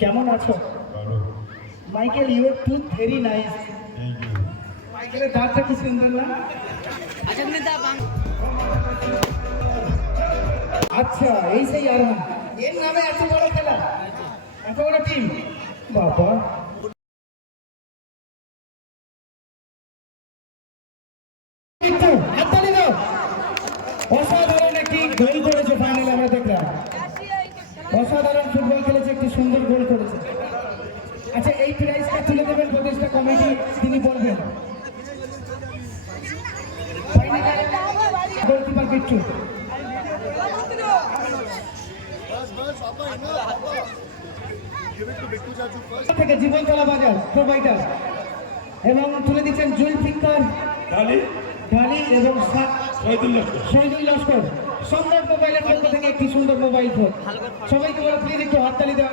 কেমন আছো? Michael, your tooth very nice. মাইকেলের দাঁতটা কি সুন্দর না? আচ্ছা, এই সেই আরমান, এর নামে এত বড় খেলা, এত বড় টিম, বাবা। অসাধারণ একটি গোল করেছে ফাইনালে, আমরা দেখলাম অসাধারণ ফুটবল খেলেছে, একটি সুন্দর গোল করেছে। আচ্ছা, এই প্রাইজটা তুলে দেবেন প্রতিষ্ঠা কমিটি, তিনি বলবেন। গোলকিপার বিট্টু থেকে জীবনতলা বাজার প্রোভাইডার, এবং তুলে দিচ্ছেন জুলফিকার ঢালি এবং শহীদুল লস্কর। সম্রাট মোবাইলের পক্ষ থেকে একটি সুন্দর মোবাইল ফোন। সবাইকে বলে প্লিজ একটু হাততালি দাও।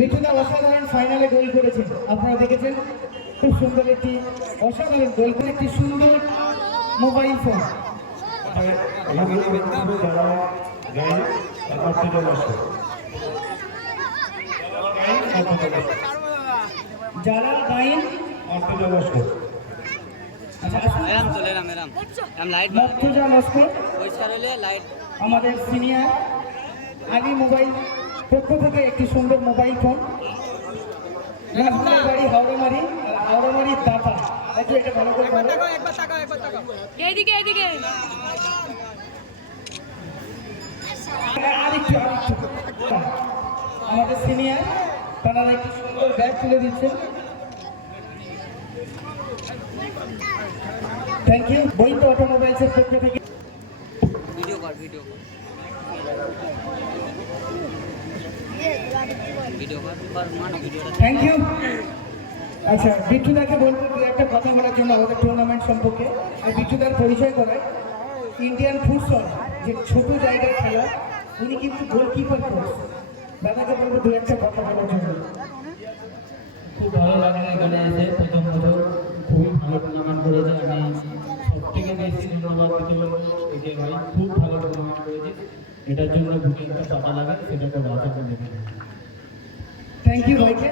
বিট্টুদা অসাধারণ ফাইনালে গোল করেছে, আপনারা দেখেছেন, খুব সুন্দর একটি অসাধারণ গোল করে একটি সুন্দর মোবাইল ফোন। জালাল গাইন আমাদের সিনিয়র আলী মোবাইল পক্ষ থেকে একটি সুন্দর মোবাইল ফোন। বাড়ি হাওড়ামারি, হাওড়ামারির দাতা, এটা ভালো করে আমাদের সিনিয়র তারা একটি সুন্দর ব্যাগ তুলে দিচ্ছেন। Thank you. বৈত অটোমোবাইলসের পক্ষ থেকে থ্যাংক ইউ। আচ্ছা, বিট্টুদাকে বলবো দু একটা কথা বলার জন্য আমাদের টুর্নামেন্ট সম্পর্কে। আর বিট্টুদার পরিচয় করায়, ইন্ডিয়ান ফুটসল যে ছোট জায়গায় খেলা, উনি কিন্তু গোলকিপার কোচ। দাদাকে বলবো দু একটা কথা বলার জন্য। খুব ভালো লাগে এখানে এসে, প্রথম বছর খুবই ভালো টুর্নামেন্ট করেছে। আমি সব থেকে বেশি ধন্যবাদ দিতে পারবো একে ভাই, খুব ভালো টুর্নামেন্ট করেছে। এটার জন্য বুকিংটা টাকা লাগে, সেটাকে বাঁচা করে দেবেন। থ্যাংক ইউ ভাইকে।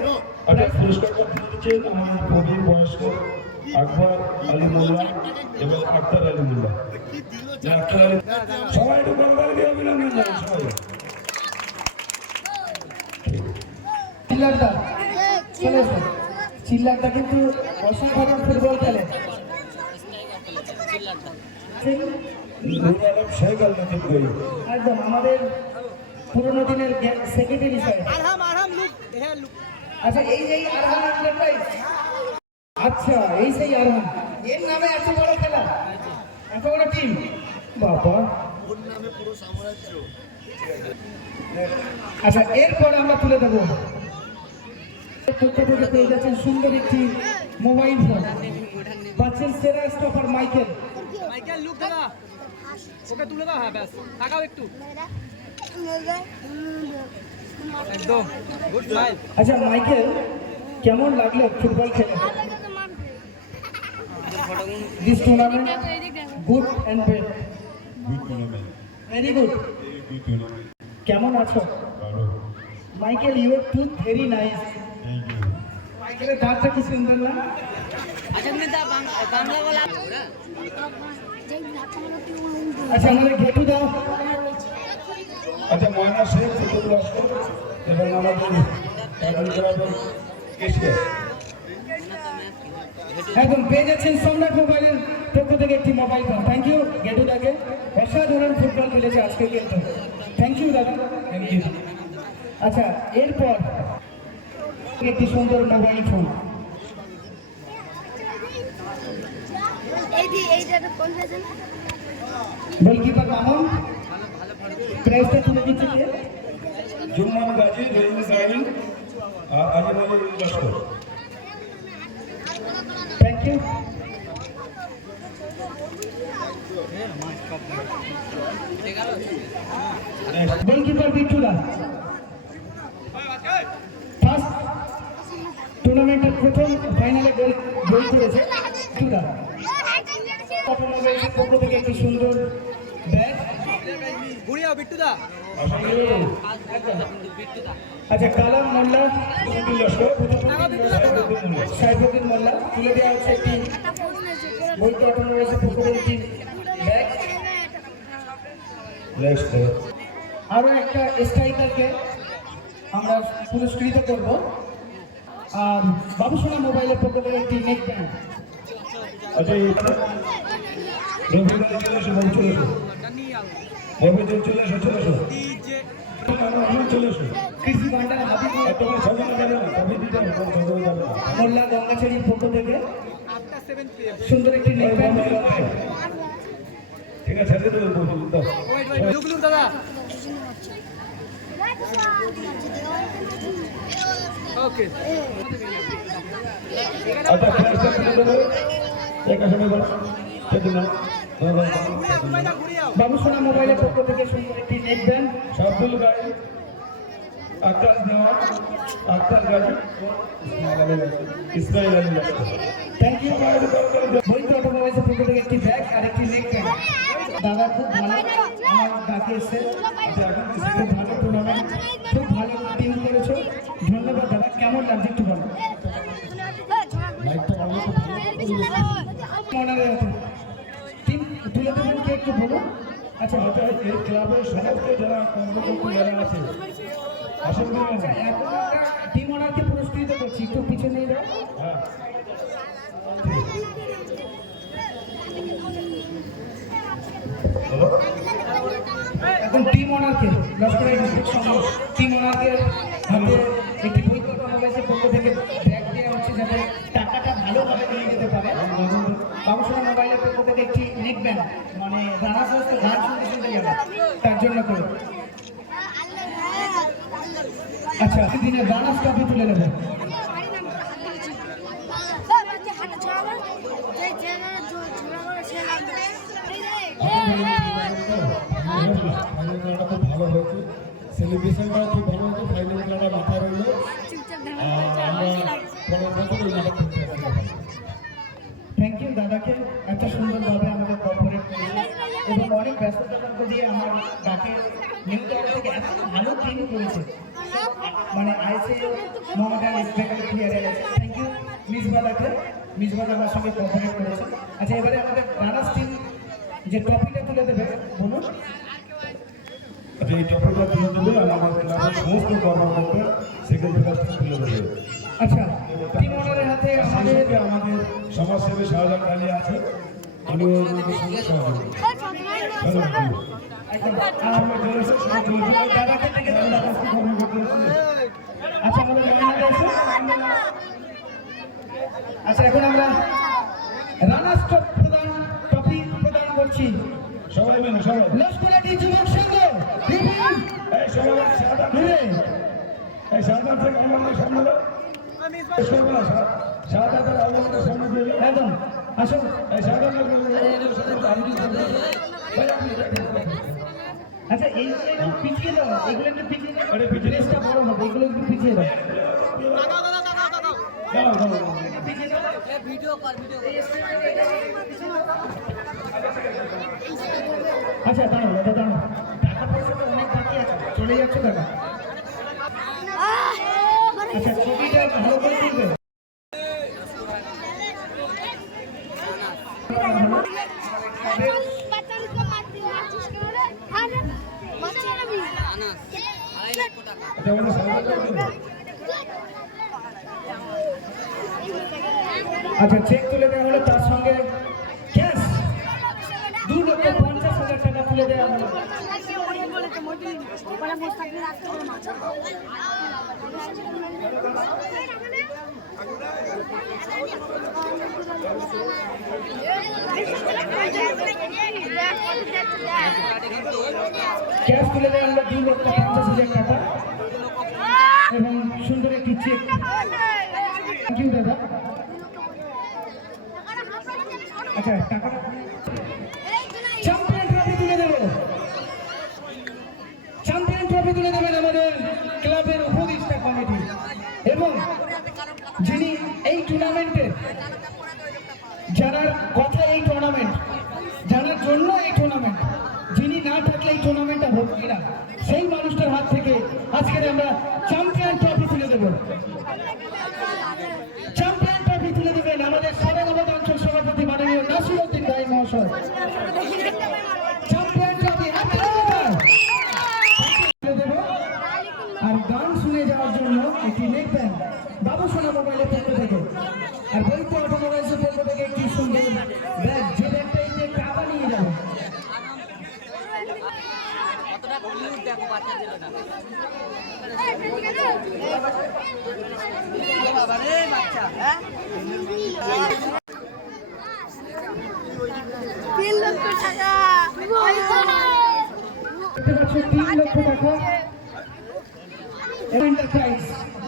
পুরস্কারটা দিচ্ছেন আমার কবির বয়স্ক আকবর আলী মোল্লা এবং আক্তার আলী মোল্লা। সবাই একটু বলবার দিয়ে অভিনন্দন জানাই সবাই। চিল্লারদা কিন্তু অসাধারণ ফুটবল খেলে। একদম আমাদের পুরোনো দিনের সেক্রেটারি স্যার। আচ্ছা, এই আরহাম এন্টারপ্রাইজ, আচ্ছা এই সেই আরহাম, এর নামে এত বড় খেলা, এত বড় টিম, বাবা। আচ্ছা, এরপর আমরা তুলে দেবো পেয়ে যাচ্ছেন সুন্দর একটি মোবাইল ফোন, পাচ্ছেন সেরা স্টপার মাইকেল। আচ্ছা মাইকেল, কেমন লাগলো ফুটবল খেলে? This tournament good and bad, very good. কেমন আছো? Michael, your tooth very nice. মাইকেলের দাঁতটা কি সুন্দর না? আচ্ছা, আমাদের ঘেটু দাও। আচ্ছা, ময়না শেখ এবং আমাদের একদম পেয়ে যাচ্ছেন সম্রাট মোবাইলের পক্ষ থেকে একটি mobile phone. Thank you Getu দাকে, অসাধারণ ফুটবল খেলেছে আজকে কিন্তু। থ্যাংক ইউ দাদা, থ্যাংক ইউ। আচ্ছা, এরপর একটি সুন্দর মোবাইল ফোন। গোলকিপার মামুন, প্রাইজটা তুলে দিচ্ছে কে? জুম্মান গাজী, রহিম গাইন আর Azimaji Laskar. Thank you. Goalkeeper বিট্টুদা, ফার্স্ট টুর্নামেন্টের প্রথম ফাইনালে গোল করেছে বিট্টুদা। অটোমোবাইলসের পক্ষ থেকে একটি সুন্দর ব্যাগ আচ্ছা, কালাম মোল্লা, সাইফুদ্দিন মোল্লা তুলে দেওয়া হচ্ছে একটি বৈদ্য অটোমোবাইলসের পক্ষ থেকে একটি ব্যাগ। আরো একটা স্ট্রাইকারকে আমরা পুরস্কৃত করব, আর বাবুসোনা মোবাইলের পক্ষ থেকে একটি নেক ব্যান্ড। আচ্ছা, চলে এসো। কৃষি ভান্ডার হাবিব মোল্লা গঙ্গাছড়ির পক্ষ থেকে সুন্দর একটি নেক ব্যান্ড। ঠিক আছে, দাদা ওকে বাবুসোনা মোবাইলের পক্ষ থেকে সুন্দর একটি neck band. শাব্দুল Gai, Akash Dewa, Akhtar Gazi, Ismail Ali Laskar. Thank you. Baidya অটোমোবাইলসের পক্ষ থেকে একটি ব্যাগ আর একটি নেক ব্যান্ড। দাদা খুব ভালো আমার ডাকে এসছে, খুব ভালো টুর্নামেন্ট, খুব ভালো টিম করেছো, ধন্যবাদ দাদা। কেমন লাগছে একটু বলো। টিম তুলে দেবেন কে একটু বলুন। আচ্ছা, এই ক্লাবের সমস্ত যারা কর্মকর্তা যারা আছে আসল আচ্ছা, এখন আমরা টিম ওনারকে পুরস্কৃত করছি, একটু পিছনে নিয়ে যাও। হ্যাঁ, এখন টিম ওনারকে লস্করের সঙ্গে টিম ওনারকে হাতে একটি বৈধ অটোমোবাইলসের পক্ষ থেকে ব্যাগ দেওয়া হচ্ছে, যাতে টাকাটা ভালোভাবে নিয়ে যেতে পারে। বাবুসোনা মোবাইলের পক্ষ থেকে একটি নেক ব্যান্ড, মানে রানা সমস্ত গান শুনতে শুনতে যাবে তার জন্য করে। আচ্ছা, দিনের রানার্স ট্রফি তুলে নেবে। খুব ভালো হয়েছে, সেলিব্রেশনটাও খুব ভালো হয়েছে, ফাইনাল খেলাটা মাথায় রইল। থ্যাংক ইউ দাদাকে এত সুন্দরভাবে আমাদের কর্পোরেট করেছে এবং অনেক ব্যস্ততার মধ্যে দিয়ে আমার ডাকে নিউ টাউন থেকে এত ভালো টিম করেছে, মানে আইসি মহামেডান স্পেশাল ক্লিয়ারে গেছে। থ্যাংক ইউ মিসবাদাকে, মিসবাদ আমার সঙ্গে কর্পোরেট করেছে। আচ্ছা, এবারে আমাদের রানার্স টিম যে ট্রফিটা তুলে দেবে বলুন। আচ্ছা, এই ট্রফিটা তুলে দেবে আমাদের ক্লাবের সমস্ত কর্মকর্তা সেক্রেটারি কাছ থেকে তুলে দেবে। আচ্ছা, টিম ওনারের হাতে আমাদের আমাদের সমাজসেবী শাহজাহান আলী আছে, আমি দাদাকে থেকে আচ্ছা, আমাদের আচ্ছা, এখন আমরা রানার্স ট্রফি প্রদান করছি। সবাই মেনে সবাই লস্করাটি যুবক সংঘ এই সবাই এই সাধারণ থেকে আমাদের সামনে সাধারণ আমাদের সামনে দিয়ে একদম আসুন। এই সাধারণ আচ্ছা, এই পিছিয়ে দাও, এগুলো একটু পিছিয়ে দাও, প্লেসটা বড় হবে, এগুলো একটু পিছিয়ে দাও। আচ্ছা, দাঁড়াও দাদা, দাঁড়াও, টাকা পয়সা তো অনেক বাকি আছে, চলে যাচ্ছে দাদা। আচ্ছা, ছবিটা ভালো করে তুলবে। আচ্ছা, চেক তুলে দেওয়া হলো, তার সঙ্গে ক্যাশ 2,50,000 টাকা তুলে দেওয়া হলো। ক্যাশ তুলে দেওয়া হলো 2,50,000 টাকা এবং সুন্দর একটি চেক। থ্যাংক ইউ দাদা। আচ্ছা, টাকাটা চ্যাম্পিয়ন ট্রফি তুলে দেবে, চ্যাম্পিয়ন ট্রফি তুলে দেবেন আমাদের ক্লাবের উপদেষ্টা কমিটি এবং যিনি এই টুর্নামেন্টে জানার কথা, এই টুর্নামেন্ট জানার জন্য এই টুর্নামেন্ট, যিনি না থাকলে এই কিনা সেই মানুষটার হাত থেকে আজকে আমরা চ্যাম্পিয়ন ট্রফি তুলে দেব। চ্যাম্পিয়ন ট্রফি তুলে দেবেন আমাদের সারানবাদ অঞ্চল সভাপতি মাননীয় নাসিরউদ্দিন রায় মহাশয়। চ্যাম্পিয়ন ট্রফি তুলে দেব। আর গান শুনে যাওয়ার জন্য একটি নেক ব্যান্ড বাবু সোনা মোবাইলের পক্ষ থেকে আর বৈদ্য অটোমোবাইলসের পক্ষ থেকে একটি সুন্দর ব্যাগ, যে ব্যাগটা এই ব্যাগটা আবার নিয়ে যাবে। দেখতে পাচ্ছ 3 লক্ষ টাকা এন্টারপ্রাইজ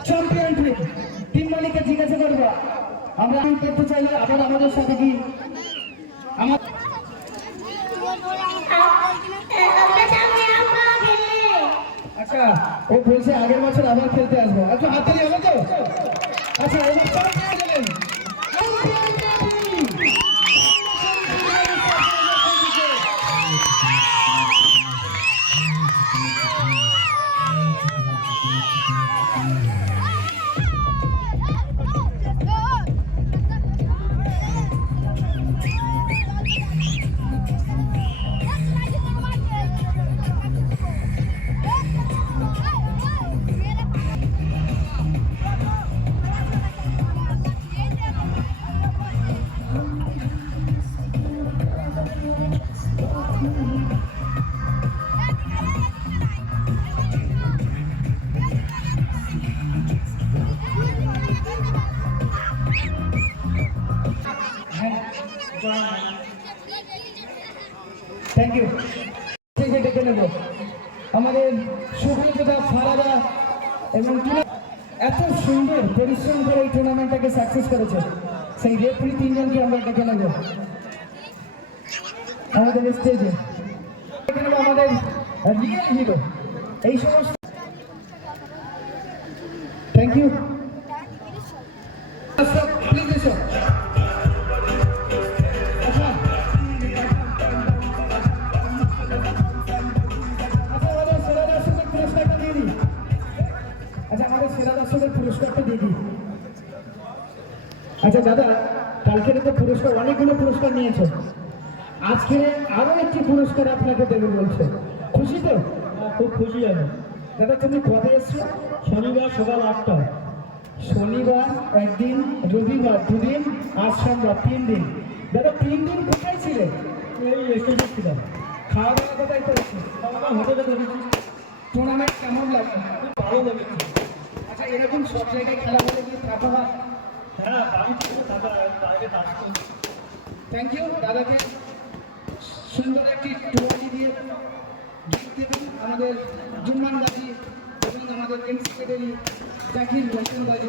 চ্যাম্পিয়ন ট্রিপ। টিম মালিককে জিজ্ঞাসা করবো আমরা করতে চাইলে আবার আমাদের সাথে কি আমার আচ্ছা ও বলছে আগের বছর আবার খেলতে আসবো। আচ্ছা হাততালি হবে তো? আচ্ছা এবার চ্যাম্পিয়ন গেলেন থ্যাংক ইউ। ডেকে নেব আমাদের সুব্রতদা, ফারাদা এবং এত সুন্দর পরিশ্রম করে এই টুর্নামেন্টটাকে সাকসেস করেছে সেই রেফারি 3 জনকে আমরা ডেকে নেব আমাদের স্টেজে। ডেকে নেব আমাদের রিয়েল হিরো এই সমস্ত। Thank you. প্লিজ এসো। পুরস্কারটা দিয়ে দিই। আচ্ছা দাদা, কালকে তো পুরস্কার অনেকগুলো পুরস্কার নিয়েছে, আজকে আরো একটি পুরস্কার আপনাকে দেবে বলছে, খুশি তো? খুব খুশি আমি। দাদা তুমি কবে এসছো? শনিবার সকাল 8টায়। শনিবার একদিন, রবিবার 2 দিন, আজ সোমবার 3 দিন। দাদা 3 দিন কোথায় ছিলে? এই এসেছি ছিলাম। খাওয়া দাওয়া কোথায় করেছি? হোটেলে করেছি। টুর্নামেন্ট কেমন লাগে? ভালো লেগেছে। আচ্ছা এরকম সব জায়গায় খেলা হলে কি থাকা হয়? হ্যাঁ থ্যাংক ইউ। দাদাকে সুন্দর একটি ট্রফি দিয়ে গিফট দেবেন আমাদের জুম্মান গাজী এবং আমাদের এন সেক্রেটারি জাকির হোসেন গাজী।